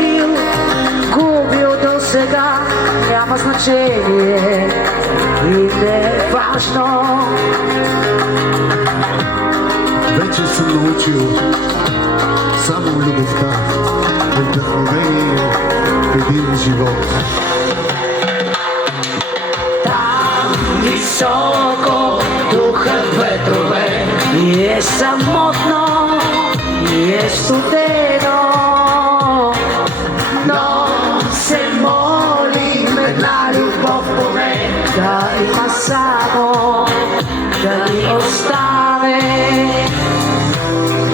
губил, губил до сега, няма значение и не е важно. Вече съм научил само любовта е вдъхновение в един живот. Там високо духат ветрове и е самотно, и е студено, но се молим една любов поне да има само, да ни остане.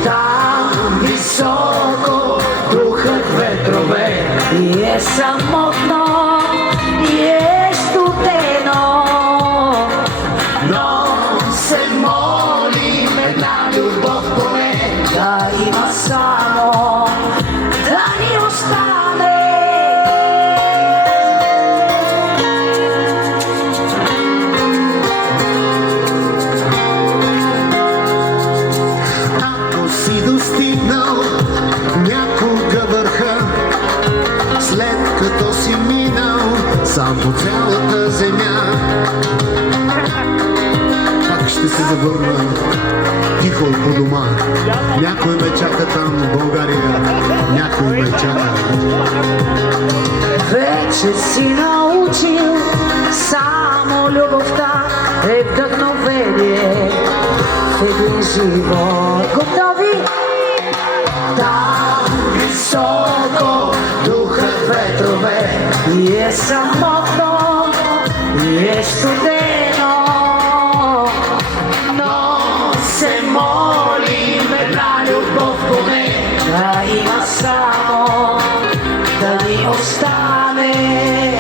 Там високо духат ветрове и е самотно, и е студено, но се молим една любов поне да има само, да ни остане. Ако си достигнал някога върха, след като си минал сам по цялата земя, пак ще се завърна тихо по дома. Някой ме чака там в България, някой ме чака. Вече си научил, само любовта е вдъхновение в един живот. Готови? Там високо духат ветрове и е самотно, и е студено, но се молим една любов поне да има само, да ни остане.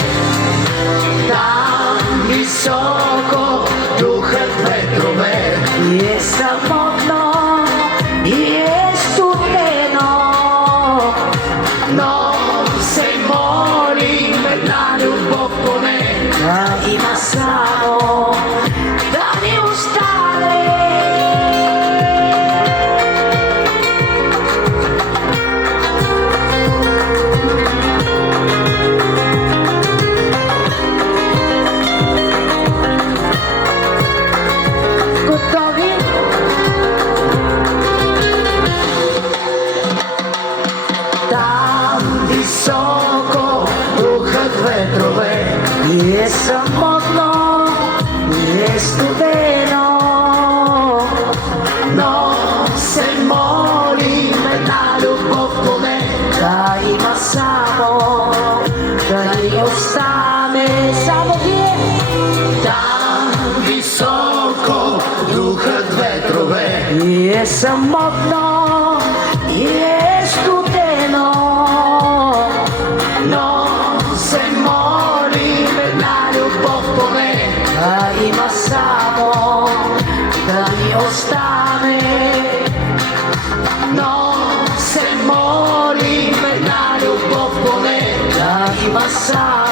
Там високо духат ветрове и е самотно, и е студено, но се молим една любов поне да има само, да ни остане. Готови? Там високо духат ветрове и е самотно, и е студено, но се молим една любов поне да има само, да ни остане. Само вие. Там високо духат ветрове и е самотно, и е студено, но се молим една любов поне да има само, да ни остане. Но се молим една любов поне да има само.